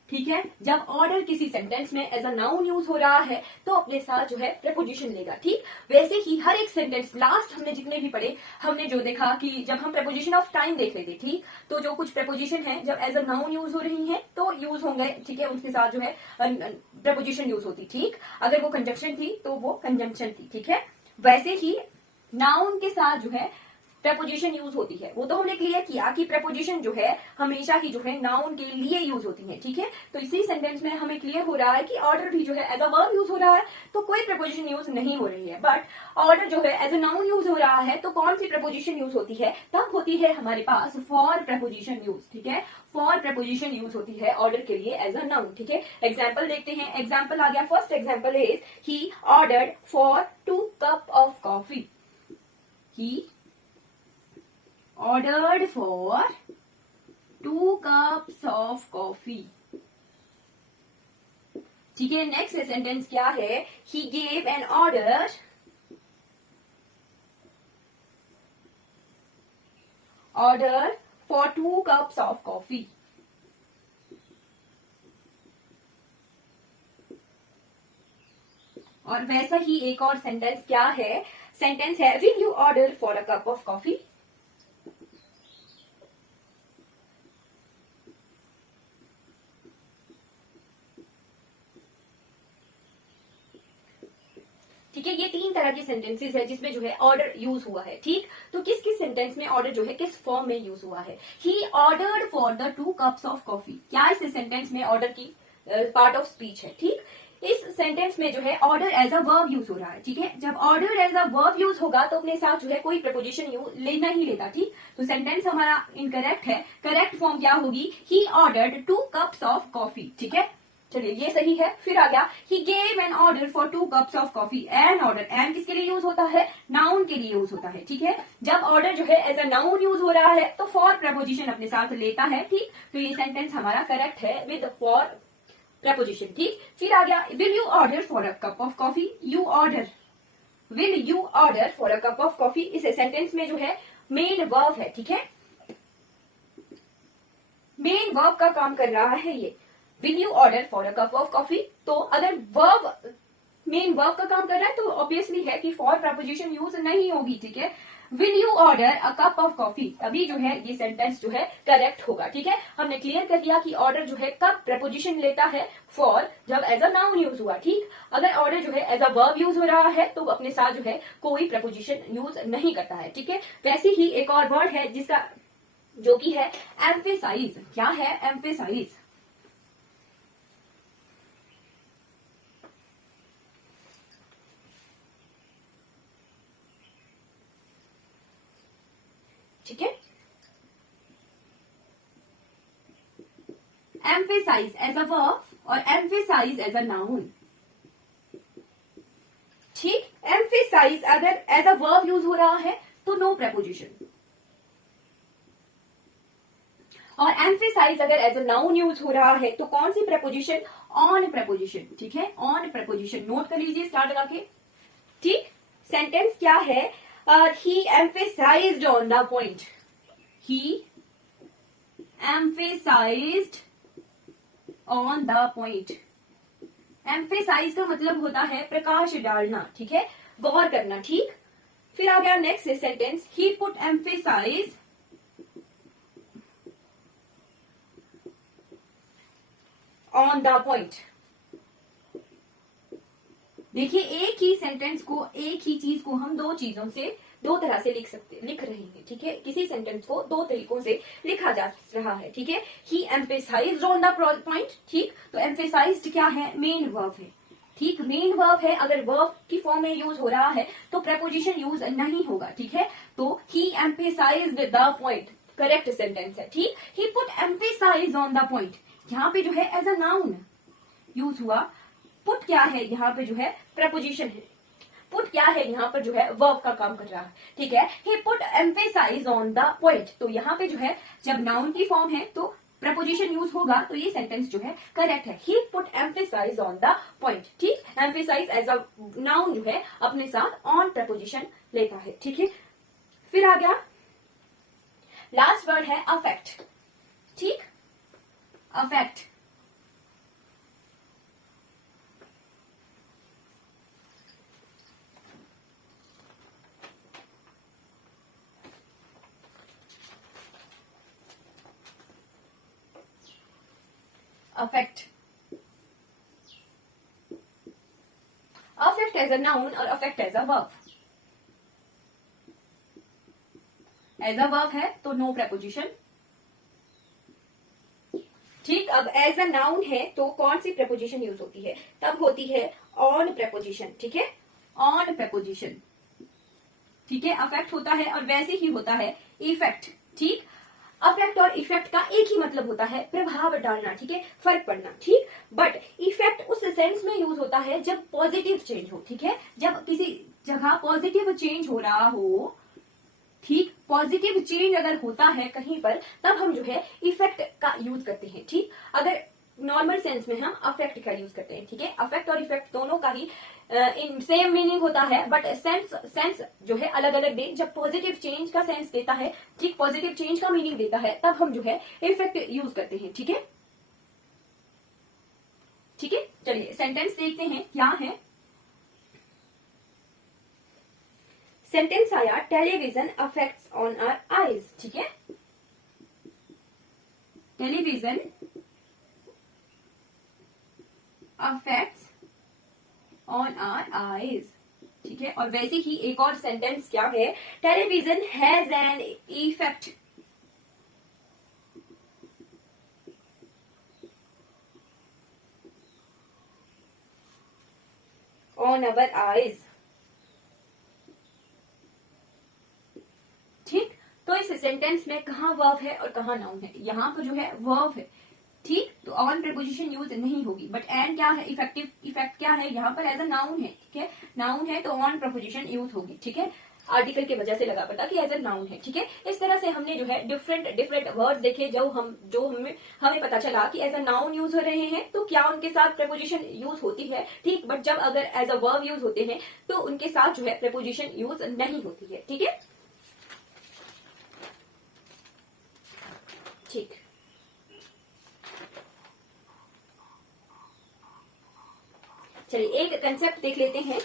ठीक है। जब ऑर्डर किसी सेंटेंस में एज अ नाउन यूज हो रहा है तो अपने साथ जो है प्रपोजिशन लेगा, ठीक। वैसे ही हर एक सेंटेंस, लास्ट हमने जितने भी पढ़े हमने जो देखा कि जब हम प्रपोजिशन ऑफ टाइम देख रहे थे, ठीक, तो जो कुछ प्रपोजिशन है जब एज अ नाउन यूज हो रही है तो यूज होंगे, ठीक है, उनके साथ जो है प्रपोजिशन यूज होती, ठीक। अगर वो कंजंक्शन थी तो वो कंजंक्शन थी, ठीक है। वैसे ही नाउन के साथ जो है प्रपोजिशन यूज होती है, वो तो हमने क्लियर किया कि प्रपोजिशन जो है हमेशा ही जो है नाउन के लिए यूज होती है, ठीक है। तो इसी सेंटेंस में हमें क्लियर हो रहा है कि ऑर्डर भी जो है एज अ वर्ब यूज हो रहा है, तो कोई प्रपोजिशन यूज नहीं हो रही है। बट ऑर्डर जो है एज अ नाउन यूज हो रहा है, तो कौन सी प्रपोजिशन यूज होती है? तब होती है हमारे पास फॉर प्रपोजिशन यूज, ठीक है। फॉर प्रपोजिशन यूज होती है ऑर्डर के लिए एज अ नाउन, ठीक है। एग्जाम्पल देखते हैं, एग्जाम्पल आ गया, first example is he ordered for 2 cup of coffee. He ordered for 2 cups of coffee. ठीक है, नेक्स्ट सेंटेंस क्या है? He gave an order for 2 cups of coffee. और वैसा ही एक और सेंटेंस क्या है? सेंटेंस है will you order for a cup of coffee. ठीक है, ये 3 तरह के सेंटेंसेस है जिसमें जो है ऑर्डर यूज हुआ है, ठीक। तो किस किस सेंटेंस में ऑर्डर जो है किस फॉर्म में यूज हुआ है? He ordered for the 2 cups of coffee. क्या इस सेंटेंस में ऑर्डर की पार्ट ऑफ स्पीच है, ठीक। इस सेंटेंस में जो है order as a verb use हो रहा है, ठीक है। जब order as a verb use होगा तो अपने साथ जो है कोई प्रपोजिशन लेना ही लेता, ठीक। तो सेंटेंस हमारा इनकरेक्ट है। करेक्ट फॉर्म क्या होगी? He ordered 2 cups of coffee, ठीक है। चलिए ये सही है। फिर आ गया he gave an order for 2 cups of coffee. An order, an किसके लिए यूज होता है? नाउन के लिए यूज होता है, ठीक है। जब ऑर्डर जो है एज अ नाउन यूज हो रहा है तो फॉर प्रपोजिशन अपने साथ लेता है, ठीक। तो ये सेंटेंस हमारा करेक्ट है विद फॉर प्रपोजिशन, ठीक। फिर आ गया will you order for a cup of coffee. You order, will you order for a cup of coffee, इस सेंटेंस में जो है मेन वर्ब है, ठीक है। मेन वर्ब का काम कर रहा है ये will you order for a cup of coffee. तो अगर वर्ब मेन वर्ब का काम कर रहा है तो ऑब्वियसली है कि फॉर प्रपोजिशन यूज नहीं होगी, ठीक है। Will you order a cup of coffee, तभी जो है ये सेंटेंस जो है करेक्ट होगा, ठीक है। हमने क्लियर कर दिया कि ऑर्डर जो है कब प्रपोजिशन लेता है? फॉर, जब एज अ नाउन यूज हुआ, ठीक। अगर ऑर्डर जो है एज अ वर्ब यूज हो रहा है तो अपने साथ जो है कोई प्रपोजिशन यूज नहीं करता है, ठीक है। वैसे ही एक और वर्ड है जिसका जो कि है एम्फेसाइज। क्या है? एम्फेसाइज। ठीक है, एम्फेसाइज एज अ वर्ब और एम्फेसाइज एज अ नाउन, ठीक। एम्फेसाइज अगर एज अ वर्ब यूज हो रहा है तो नो प्रपोजिशन, और एम्फेसाइज अगर एज अ नाउन यूज हो रहा है तो कौन सी प्रपोजिशन? ऑन प्रपोजिशन, ठीक है। ऑन प्रपोजिशन नोट कर लीजिए स्टार्ट लगा के, ठीक। सेंटेंस क्या है? He emphasized on the point. He emphasized on the point. Emphasize का मतलब होता है प्रकाश डालना, ठीक है, गौर करना, ठीक। फिर आ गया next sentence, he put emphasise on the point. देखिए एक ही सेंटेंस को, एक ही चीज को हम दो चीजों से, दो तरह से लिख रहे हैं, ठीक है। किसी सेंटेंस को दो तरीकों से लिखा जा रहा है, ठीक है। He emphasized on the point, ठीक। तो एम्फेसाइज्ड क्या है? मेन वर्ब है, ठीक। मेन वर्ब है, अगर वर्ब की फॉर्म में यूज हो रहा है तो प्रपोजिशन यूज नहीं होगा, ठीक है। तो he emphasized the point correct sentence है, ठीक। He put emphasise on the point, यहाँ पे जो है एज अ नाउन यूज हुआ। पुट क्या है? यहाँ पे जो है प्रपोजिशन है। पुट क्या है? यहाँ पर जो है वर्ब का काम कर रहा है, ठीक है। He put emphasise on the point, तो यहाँ पे जो है जब नाउन की फॉर्म है तो प्रपोजिशन यूज होगा, तो ये सेंटेंस जो है करेक्ट है। He put emphasise on the point, ठीक। एम्फेसाइज एज अ नाउन जो है अपने साथ ऑन प्रपोजिशन लेता है, ठीक है। फिर आ गया लास्ट वर्ड है अफेक्ट, ठीक। Affect, affect, affect as a noun और affect as a verb. As a verb है तो नो प्रेपोजिशन। ठीक, अब एज अ नाउन है तो कौन सी प्रेपोजिशन यूज होती है? तब होती है ऑन प्रेपोजिशन। ठीक है, ऑन प्रेपोजिशन। ठीक है, अफेक्ट होता है और वैसे ही होता है इफेक्ट। ठीक, अफेक्ट और इफेक्ट का एक ही मतलब होता है प्रभाव डालना। ठीक है, फर्क पड़ना। ठीक, बट इफेक्ट उस सेंस में यूज होता है जब पॉजिटिव चेंज हो। ठीक है, जब किसी जगह पॉजिटिव चेंज हो रहा हो, ठीक, पॉजिटिव चेंज अगर होता है कहीं पर, तब हम जो है इफेक्ट का यूज करते हैं। ठीक, अगर नॉर्मल सेंस में हम अफेक्ट का यूज करते हैं। ठीक है, अफेक्ट और इफेक्ट दोनों का ही इन सेम मीनिंग होता है, बट सेंस जो है अलग अलग दे। जब पॉजिटिव चेंज का सेंस देता है, ठीक, पॉजिटिव चेंज का मीनिंग देता है, तब हम जो है इफेक्ट यूज करते हैं। ठीक है, ठीक है, चलिए सेंटेंस देखते हैं क्या है। सेंटेंस आया, television affects on our eyes. ठीक है, television affects on our eyes. ठीक है, और वैसे ही एक और सेंटेंस क्या है, television has an effect on our eyes. ठीक, तो इस सेंटेंस में कहाँ वर्ब है और कहाँ नाउन है? यहाँ पर जो है वर्ब है। ठीक, तो ऑन प्रीपोजिशन यूज नहीं होगी, बट एन क्या है, इफेक्टिव इफेक्ट क्या है, यहाँ पर एज अ नाउन है। ठीक है, नाउन है तो ऑन प्रीपोजिशन यूज होगी। ठीक है, आर्टिकल की वजह से लगा पता कि एज अ नाउन है। ठीक है, इस तरह से हमने जो है डिफरेंट डिफरेंट वर्ड्स देखे, जो हमें पता चला कि एज अ नाउन यूज हो रहे हैं तो क्या उनके साथ प्रीपोजिशन यूज होती है। ठीक, बट जब अगर एज अ वर्ब यूज होते हैं तो उनके साथ जो है प्रीपोजिशन यूज नहीं होती है। ठीक है, ठीक, चलिए एक कंसेप्ट देख लेते हैं।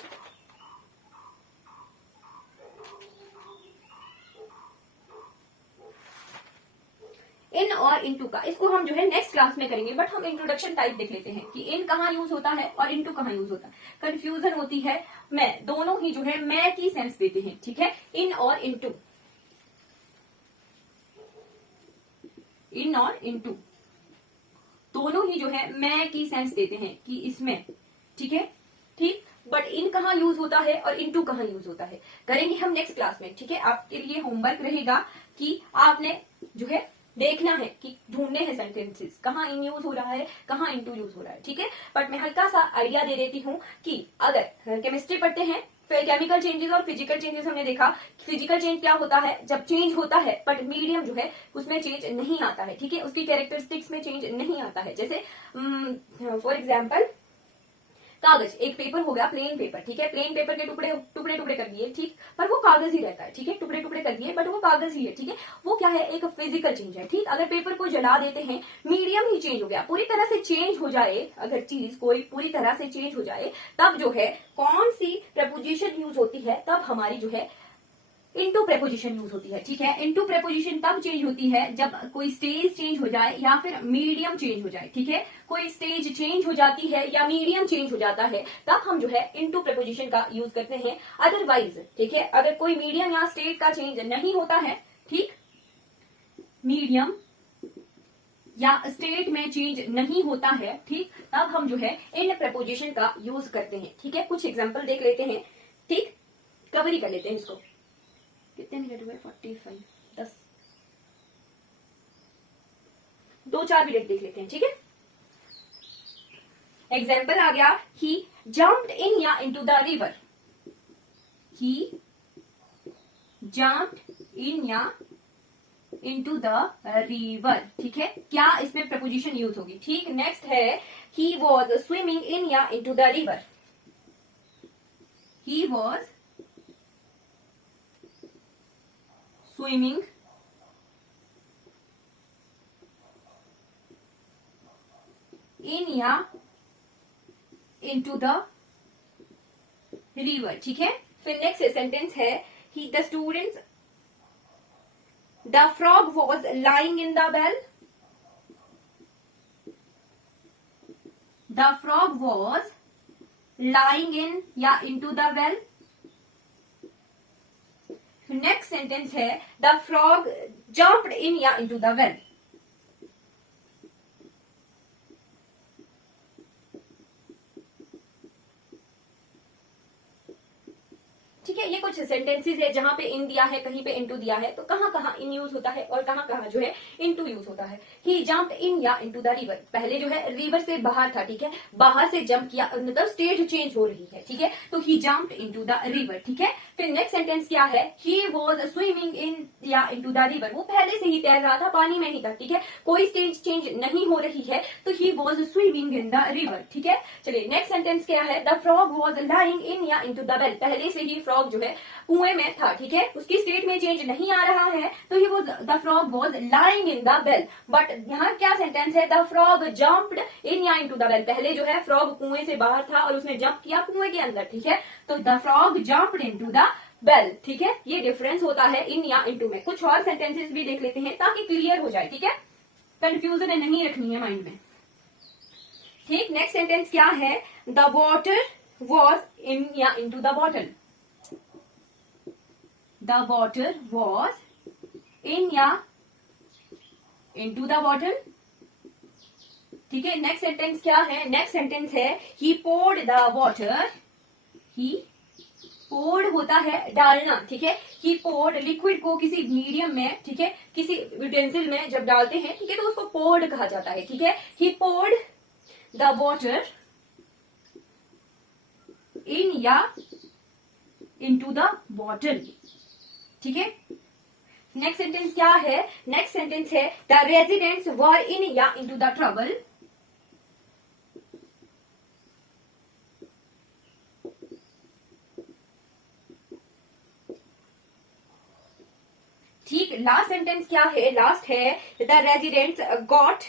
इन और इनटू का, इसको हम जो है नेक्स्ट क्लास में करेंगे, बट हम इंट्रोडक्शन टाइप देख लेते हैं कि इन कहाँ यूज होता है और इनटू कहाँ यूज होता है। कंफ्यूजन होती है, मैं दोनों ही जो है मैं की सेंस देते हैं। ठीक है, इन और इनटू, इन और इनटू दोनों ही जो है मैं की सेंस देते हैं कि इसमें। ठीक है, ठीक, बट इन कहाँ यूज होता है और इनटू कहाँ यूज होता है करेंगे हम नेक्स्ट क्लास में। ठीक है, आपके लिए होमवर्क रहेगा कि आपने जो है देखना है कि ढूंढने हैं सेंटेंसेस कहाँ इन यूज हो रहा है, कहाँ इनटू यूज हो रहा है। ठीक है, बट मैं हल्का सा आइडिया दे देती हूँ कि अगर केमिस्ट्री पढ़ते हैं, फिर केमिकल चेंजेस और फिजिकल चेंजेस हमने देखा। फिजिकल चेंज क्या होता है, जब चेंज होता है बट मीडियम जो है उसमें चेंज नहीं आता है। ठीक है, उसकी कैरेक्टरिस्टिक्स में चेंज नहीं आता है। जैसे फॉर एग्जाम्पल कागज, एक पेपर हो गया प्लेन पेपर। ठीक है, प्लेन पेपर के टुकड़े टुकड़े टुकड़े कर दिए, ठीक, पर वो कागज ही रहता है। ठीक है, टुकड़े टुकड़े कर दिए बट वो कागज ही है। ठीक है, वो क्या है, एक फिजिकल चेंज है। ठीक, अगर पेपर को जला देते हैं, मीडियम ही चेंज हो गया, पूरी तरह से चेंज हो जाए, अगर चीज कोई पूरी तरह से चेंज हो जाए, तब जो है कौन सी प्रपोजिशन यूज होती है, तब हमारी जो है इनटू प्रेपोजिशन यूज होती है। ठीक है, इनटू प्रेपोजिशन तब चेंज होती है जब कोई स्टेज चेंज हो जाए या फिर मीडियम चेंज हो जाए। ठीक है, कोई स्टेज चेंज हो जाती है या मीडियम चेंज हो जाता है, तब हम जो है इनटू प्रेपोजिशन का यूज करते हैं। अदरवाइज, ठीक है, अगर कोई मीडियम या स्टेट का चेंज नहीं होता है, ठीक, मीडियम या स्टेट में चेंज नहीं होता है, ठीक, तब हम जो है इन प्रेपोजिशन का यूज करते हैं। ठीक है, कुछ एग्जाम्पल देख लेते हैं। ठीक, कवर ही कर लेते हैं इसको। कितने मिनट हुए? 45, 10, 2-4 मिनट देख लेते हैं। ठीक है, एग्जाम्पल आ गया, ही जम्प्ड इन या into the river. He jumped in या इनटू द रिवर। ठीक है, क्या इसमें प्रपोजिशन यूज होगी? ठीक, नेक्स्ट है, ही वॉज स्विमिंग इन या into the river. He was swimming in या इनटू द रिवर। ठीक है, फिर नेक्स्ट सेंटेंस है, he the students, the frog was lying in the well. The frog was lying in या into the well. Next sentence है द फ्रॉग जंप्ड इन या इनटू द वेल। ठीक है, ये कुछ सेंटेंसेस है जहां पे इन दिया है, कहीं पे इनटू दिया है, तो कहां कहां इन यूज होता है और कहां कहां जो है इनटू यूज होता है। ही जंप्ड इन या इनटू द रिवर, पहले जो है रिवर से बाहर था, ठीक है, बाहर से जंप किया, मतलब स्टेट चेंज हो रही है, ठीक है, तो ही जंप्ड इनटू द रिवर। ठीक है, फिर नेक्स्ट सेंटेंस क्या है, ही वाज स्विमिंग इन या इनटू द रिवर, वो पहले से ही तैर रहा था, पानी में ही था, ठीक है, कोई स्टेज चेंज नहीं हो रही है, तो he was swimming in the river. ठीक है, चलिए नेक्स्ट सेंटेंस क्या है, the frog was lying in या इनटू द वेल, पहले से ही फ्रॉग जो है कुएं में था, ठीक है, उसकी स्टेट में चेंज नहीं आ रहा है, तो he was the frog was lying in the well. But यहाँ क्या सेंटेंस है, द फ्रॉग जंप्ड इन या इनटू द वेल, पहले जो है फ्रॉग कुएं से बाहर था और उसने जंप किया कुएं के अंदर, ठीक है, तो the frog jumped into the well. ठीक है, ये डिफरेंस होता है इन या इनटू में। कुछ और सेंटेंसेस भी देख लेते हैं ताकि क्लियर हो जाए, ठीक है, कंफ्यूजन नहीं रखनी है माइंड में। ठीक, नेक्स्ट सेंटेंस क्या है, द वाटर वॉज इन या into the bottle, the water was in या into the bottle। ठीक है, नेक्स्ट सेंटेंस क्या है, नेक्स्ट सेंटेंस है he poured the water, he poured होता है डालना, ठीक है, he poured लिक्विड को किसी मीडियम में, ठीक है, किसी यूटेंसिल में जब डालते हैं, ठीक है, तो उसको poured कहा जाता है। ठीक है, he poured the water in या into the bottle। ठीक है, नेक्स्ट सेंटेंस क्या है, नेक्स्ट सेंटेंस है द रेजिडेंट्स वर इन या इनटू द ट्रबल। ठीक, लास्ट सेंटेंस क्या है, लास्ट है द रेजिडेंट्स गॉट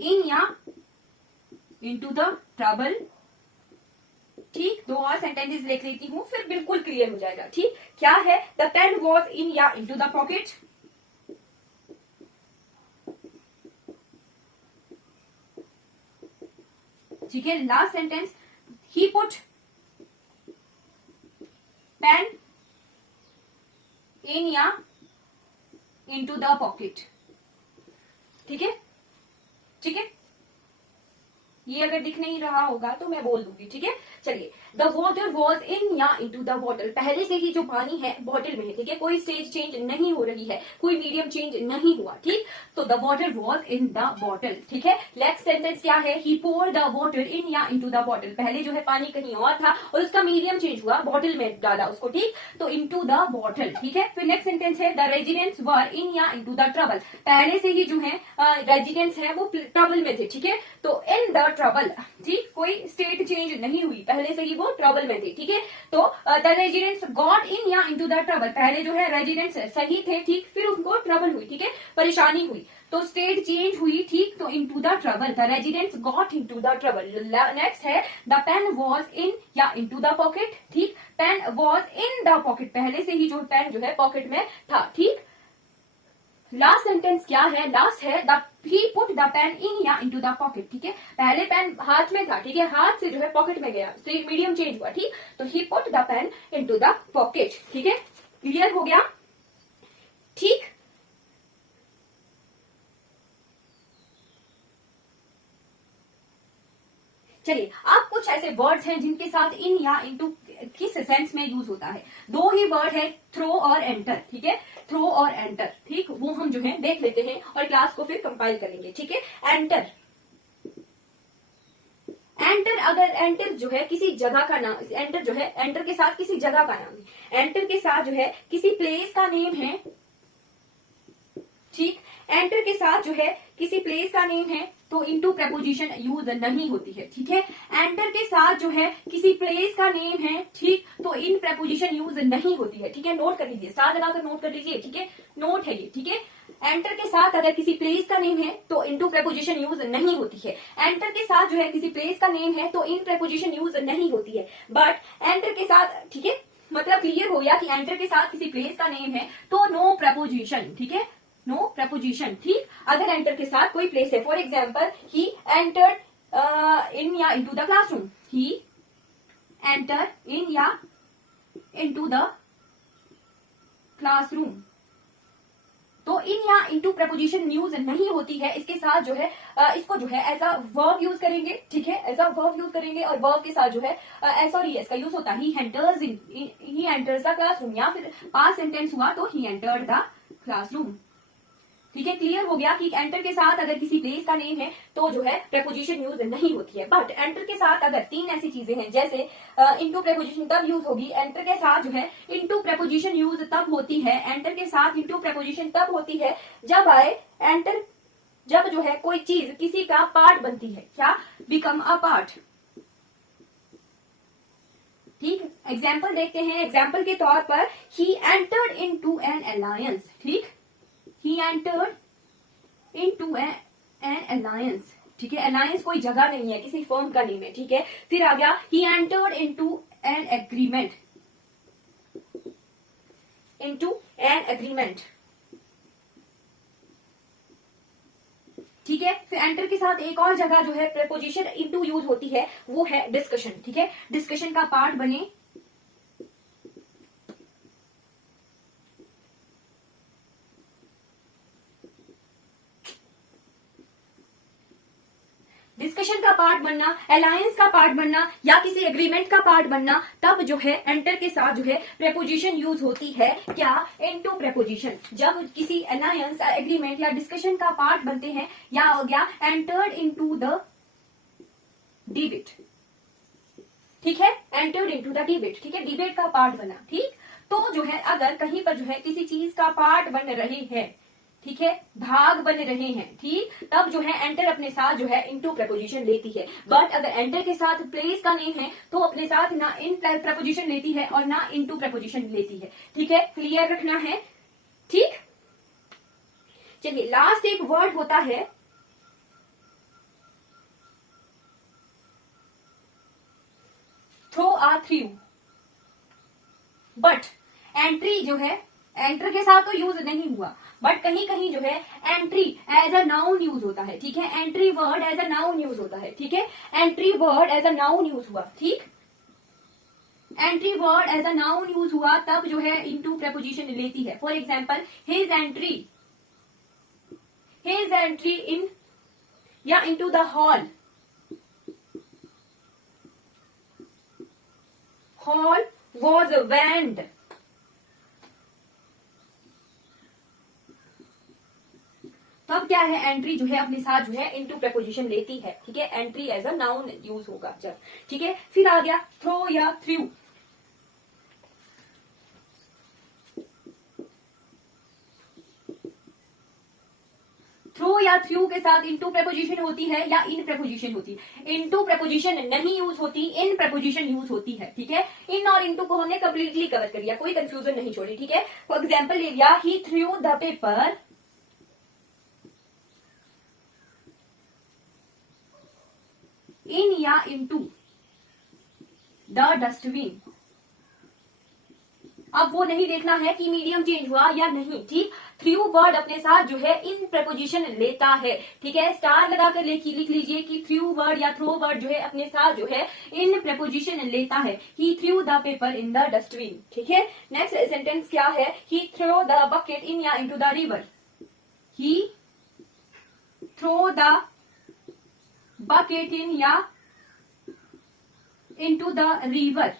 इन या इनटू द ट्रबल। ठीक, दो और सेंटेंसेस लिख लेती हूँ फिर बिल्कुल क्लियर हो जाएगा। ठीक, क्या है, द पेन वॉज इन या इनटू द पॉकेट। ठीक है, last sentence, he put pain in या इनटू द पॉकेट। ठीक है, ठीक है, ये अगर दिख नहीं रहा होगा तो मैं बोल दूंगी। ठीक है, चलिए, द वाटर वॉज इन या इनटू द बॉटल, पहले से ही जो पानी है बॉटल में है, ठीक है, कोई स्टेज चेंज नहीं हो रही है, कोई मीडियम चेंज नहीं हुआ। ठीक, तो the water was in the bottle. ठीक है, नेक्स्ट सेंटेंस क्या है, ही पोर्ड द वाटर इन या इनटू द बॉटल, पहले जो है पानी कहीं और था और उसका मीडियम चेंज हुआ, बॉटल में डाला उसको, ठीक, तो इनटू द बॉटल। ठीक है, फिर नेक्स्ट सेंटेंस है द रेजिडेंट्स वर इन या इनटू द ट्रबल, पहले से ही जो है रेजिडेंट्स है वो ट्रबल में थे, ठीक है, तो इन द ट्रबल। ठीक, कोई स्टेट चेंज नहीं हुई, पहले से ही वो ट्रबल में थे। ठीक है, तो द रेजिडेंट्स गॉट इन या इनटू द ट्रबल, पहले जो है रेजिडेंट्स सही थे, ठीक, फिर उनको ट्रबल हुई, ठीक है, परेशानी हुई, तो स्टेट चेंज हुई। ठीक, तो into the trouble, the residents got into the trouble. Next है द पेन वॉज इन या इनटू द पॉकेट। ठीक, pen was in the pocket, पहले से ही जो पेन जो है पॉकेट में था। ठीक, लास्ट सेंटेंस क्या है, लास्ट है the he put the pain in या इनटू द पॉकेट। ठीक है, पहले पेन हाथ में था, ठीक है, हाथ से जो है पॉकेट में गया, मीडियम चेंज हुआ। ठीक, तो he put the pen into the pocket. ठीक है, क्लियर हो गया। ठीक, चलिए, अब कुछ ऐसे वर्ड्स हैं जिनके साथ इन या इनटू किस सेंस में यूज होता है। दो ही वर्ड है, थ्रो और एंटर। ठीक है, थ्रो और एंटर, ठीक, वो हम जो है देख लेते हैं और क्लास को फिर कंपाइल करेंगे। ठीक है, एंटर, एंटर, अगर एंटर जो है किसी जगह का नाम, एंटर जो है एंटर के साथ किसी जगह का नाम है, एंटर के साथ जो है किसी प्लेस का नेम है। ठीक, एंटर के साथ जो है किसी प्लेस का नेम है तो इनटू प्रपोजिशन यूज नहीं होती है। ठीक है, एंटर के साथ जो है किसी प्लेस का नेम है, ठीक, तो इन प्रपोजिशन यूज नहीं होती है। ठीक है, नोट कर लीजिए, साथ लगाकर नोट कर लीजिए। ठीक है, नोट है ये। ठीक है, एंटर के साथ अगर किसी प्लेस का नेम है तो इनटू प्रपोजिशन यूज नहीं होती है। एंटर के साथ जो है किसी प्लेस का नेम है तो इन प्रपोजिशन यूज नहीं होती है। बट एंटर के साथ, ठीक है, मतलब क्लियर हो गया कि एंटर के साथ किसी प्लेस का नेम है तो नो प्रपोजिशन। ठीक है, नो प्रपोजिशन। ठीक, अगर एंटर के साथ कोई प्लेस है, for example he entered in या into the classroom, he enter in या इनटू द क्लासरूम। तो इन या इनटू प्रपोजिशन यूज नहीं होती है, इसके साथ जो है इसको जो है एज अ वर्ब यूज करेंगे, ठीक है, एज अ वर्ब यूज करेंगे और वर्ब के साथ जो है एस और ईएस का यूज होता है। ही एंटर्स द क्लासरूम, या फिर पास्ट सेंटेंस हुआ तो ही एंटर्ड द क्लासरूम। ठीक है, क्लियर हो गया कि एंटर के साथ अगर किसी प्लेस का नेम है तो जो है प्रेपोजिशन यूज नहीं होती है। बट एंटर के साथ अगर तीन ऐसी चीजें हैं, जैसे इनटू प्रेपोजिशन तब यूज होगी, एंटर के साथ जो है इनटू प्रेपोजिशन यूज तब होती है, एंटर के साथ इनटू प्रेपोजिशन तब होती है जब आए एंटर, जब जो है कोई चीज किसी का पार्ट बनती है, क्या, बिकम अ पार्ट। ठीक, एग्जाम्पल देखते हैं। एग्जाम्पल के तौर पर he entered into an alliance, ठीक, he entered into an alliance, ठीक है, अलायंस कोई जगह नहीं है, किसी फर्म का नेम है, ठीक है। फिर आ गया he entered into an agreement, into an agreement, ठीक है। फिर एंटर के साथ एक और जगह जो है प्रेपोजिशन इनटू यूज होती है, वो है डिस्कशन, ठीक है, डिस्कशन का पार्ट बने, डिस्कशन का पार्ट बनना, अलायंस का पार्ट बनना या किसी एग्रीमेंट का पार्ट बनना, तब जो है एंटर के साथ जो है प्रेपोजिशन यूज होती है, क्या, इनटू प्रेपोजिशन। जब किसी अलायंस, एग्रीमेंट या डिस्कशन का पार्ट बनते हैं, या हो गया एंटर्ड इनटू द डिबेट, ठीक है, एंटर्ड इनटू द डिबेट, ठीक है, डिबेट का पार्ट बना। ठीक, तो जो है अगर कहीं पर जो है किसी चीज का पार्ट बन रहे हैं, ठीक है, भाग बन रहे हैं, ठीक, तब जो है एंटर अपने साथ जो है इनटू प्रपोजिशन लेती है। बट अगर एंटर के साथ प्लेस का नेम है तो अपने साथ ना इन प्रपोजिशन लेती है और ना इनटू प्रपोजिशन लेती है, ठीक है, क्लियर रखना है। ठीक, चलिए लास्ट एक वर्ड होता है थ्रो आ थ्रू। बट एंट्री जो है एंटर के साथ तो यूज नहीं हुआ, बट कहीं कहीं जो है entry as a noun use होता है, ठीक है, entry word as a noun use होता है, ठीक है, entry word as a noun use हुआ, ठीक, entry word as a noun use हुआ तब जो है इनटू प्रपोजिशन लेती है। For example his entry in या into the hall was banned, तब क्या है एंट्री जो है अपने साथ जो है इनटू प्रपोजिशन लेती है, ठीक है, entry as a noun use होगा जब, ठीक है। फिर आ गया थ्रो या थ्रू। थ्रू या थ्रू के साथ इनटू प्रपोजिशन होती है या इन प्रपोजिशन होती है। इनटू प्रपोजिशन नहीं यूज होती, इन प्रपोजिशन यूज होती है, ठीक है। इन और इनटू को हमने कंप्लीटली कवर कर लिया, कोई कंफ्यूजन नहीं छोड़ी, ठीक है। फॉर एग्जाम्पल ले लिया ही थ्रू द पेपर इन या इनटू द डस्टबिन। अब वो नहीं देखना है कि मीडियम चेंज हुआ या नहीं, ठीक, थ्रू वर्ड अपने साथ जो है इन प्रपोजिशन लेता है, ठीक है, स्टार लगाकर लिख लीजिए कि थ्रू वर्ड या थ्रो वर्ड जो है अपने साथ जो है इन प्रपोजिशन लेता है। He through the paper in the dustbin, ठीक है। नेक्स्ट सेंटेंस क्या है, he throw the bucket in या into the river. He throw the bucket in या इनटू द रिवर,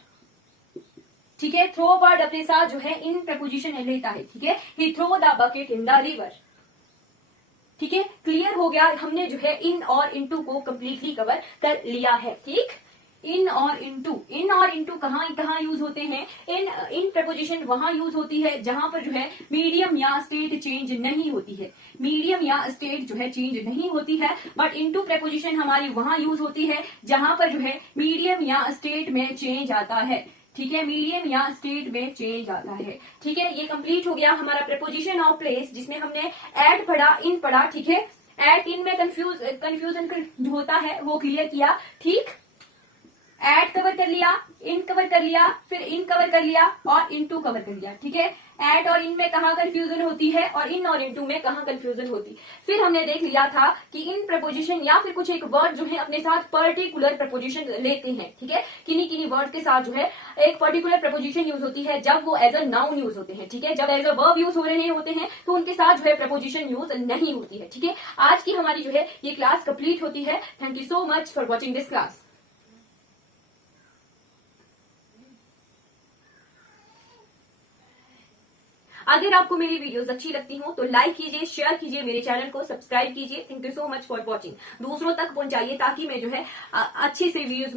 ठीक है, थ्रो वर्ड अपने साथ जो है इन प्रपोजिशन लेता है, ठीक है, he throw the bucket in the river, ठीक है, क्लियर हो गया। हमने जो है इन और इनटू को कंप्लीटली कवर कर लिया है, ठीक। इन और इनटू कहाँ यूज होते हैं, इन प्रपोजिशन वहां यूज होती है जहां पर जो है मीडियम या स्टेट चेंज नहीं होती है, मीडियम या स्टेट जो है चेंज नहीं होती है। बट इनटू प्रपोजिशन हमारी वहां यूज होती है जहां पर जो है मीडियम या स्टेट में चेंज आता है, ठीक है, मीडियम या स्टेट में चेंज आता है, ठीक है। ये कंप्लीट हो गया हमारा प्रपोजिशन ऑफ प्लेस, जिसमें हमने एट पढ़ा, इन पढ़ा, ठीक है। एट इन में कंफ्यूजन जो होता है वो क्लियर किया, ठीक, एट कवर कर लिया, इन कवर कर लिया, फिर इन कवर कर लिया और इनटू कवर कर लिया, ठीक है। एट और इन में कहाँ कंफ्यूजन होती है और इन और इनटू में कहाँ कंफ्यूजन होती। फिर हमने देख लिया था कि इन प्रपोजिशन या फिर कुछ एक वर्ड जो है अपने साथ पर्टिकुलर प्रपोजिशन लेते हैं, ठीक है। किन्हीं किन्हीं वर्ड के साथ जो है एक पर्टिकुलर प्रपोजिशन यूज होती है जब वो एज अ नाउन यूज होते हैं, ठीक है। जब एज अ वर्ब यूज हो रहे होते हैं तो उनके साथ जो है प्रपोजिशन यूज नहीं होती है, ठीक है। आज की हमारी जो है ये क्लास कंप्लीट होती है। Thank you so much for watching this class. अगर आपको मेरी वीडियोस अच्छी लगती हो तो लाइक कीजिए, शेयर कीजिए, मेरे चैनल को सब्सक्राइब कीजिए। Thank you so much for watching. दूसरों तक पहुंचाइए ताकि मैं जो है अच्छे से वीडियोस